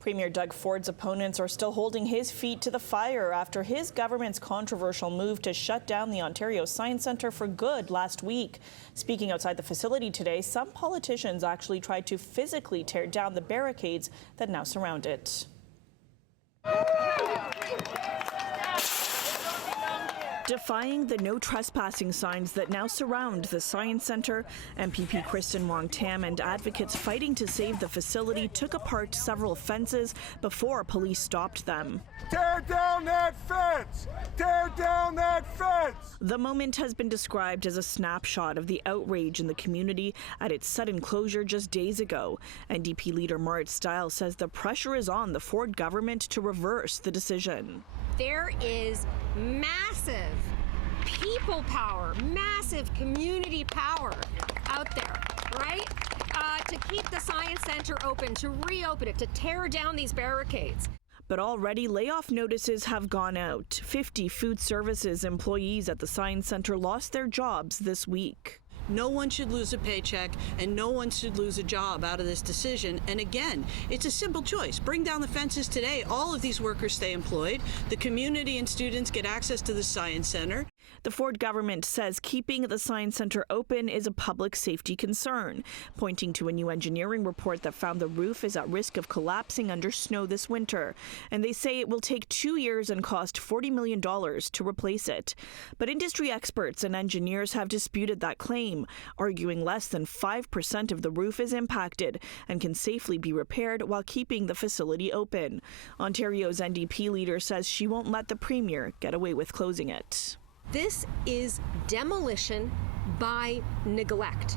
Premier Doug Ford's opponents are still holding his feet to the fire after his government's controversial move to shut down the Ontario Science Centre for good last week. Speaking outside the facility today, some politicians actually tried to physically tear down the barricades that now surround it. Defying the no trespassing signs that now surround the Science Centre, MPP Kristen Wong-Tam and advocates fighting to save the facility took apart several fences before police stopped them. Tear down that fence! Tear down that fence! The moment has been described as a snapshot of the outrage in the community at its sudden closure just days ago. NDP leader Marit Stiles says the pressure is on the Ford government to reverse the decision. There is massive people power, massive community power out there, right? To keep the Science Centre open, to reopen it, to tear down these barricades. But already layoff notices have gone out. 50 food services employees at the Science Centre lost their jobs this week. No one should lose a paycheck and no one should lose a job out of this decision. And again, it's a simple choice. Bring down the fences today. All of these workers stay employed. The community and students get access to the Science Centre. The Ford government says keeping the Science Centre open is a public safety concern, pointing to a new engineering report that found the roof is at risk of collapsing under snow this winter. And they say it will take 2 years and cost $40 million to replace it. But industry experts and engineers have disputed that claim, arguing less than 5% of the roof is impacted and can safely be repaired while keeping the facility open. Ontario's NDP leader says she won't let the Premier get away with closing it. This is demolition by neglect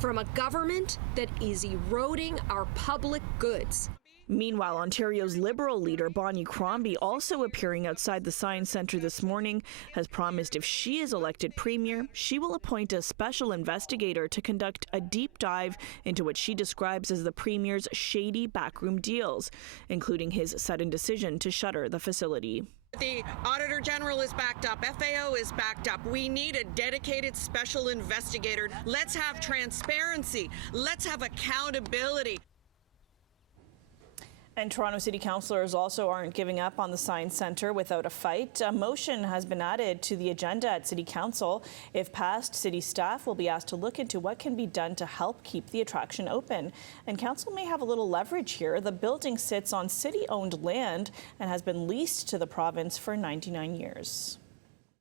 from a government that is eroding our public goods. Meanwhile, Ontario's Liberal leader Bonnie Crombie, also appearing outside the Science Centre this morning, has promised if she is elected Premier, she will appoint a special investigator to conduct a deep dive into what she describes as the Premier's shady backroom deals, including his sudden decision to shutter the facility. The Auditor General is backed up. FAO is backed up. We need a dedicated special investigator. Let's have transparency. Let's have accountability. And Toronto City councillors also aren't giving up on the Science Centre without a fight. A motion has been added to the agenda at City Council. If passed, city staff will be asked to look into what can be done to help keep the attraction open. And council may have a little leverage here. The building sits on city-owned land and has been leased to the province for 99 years.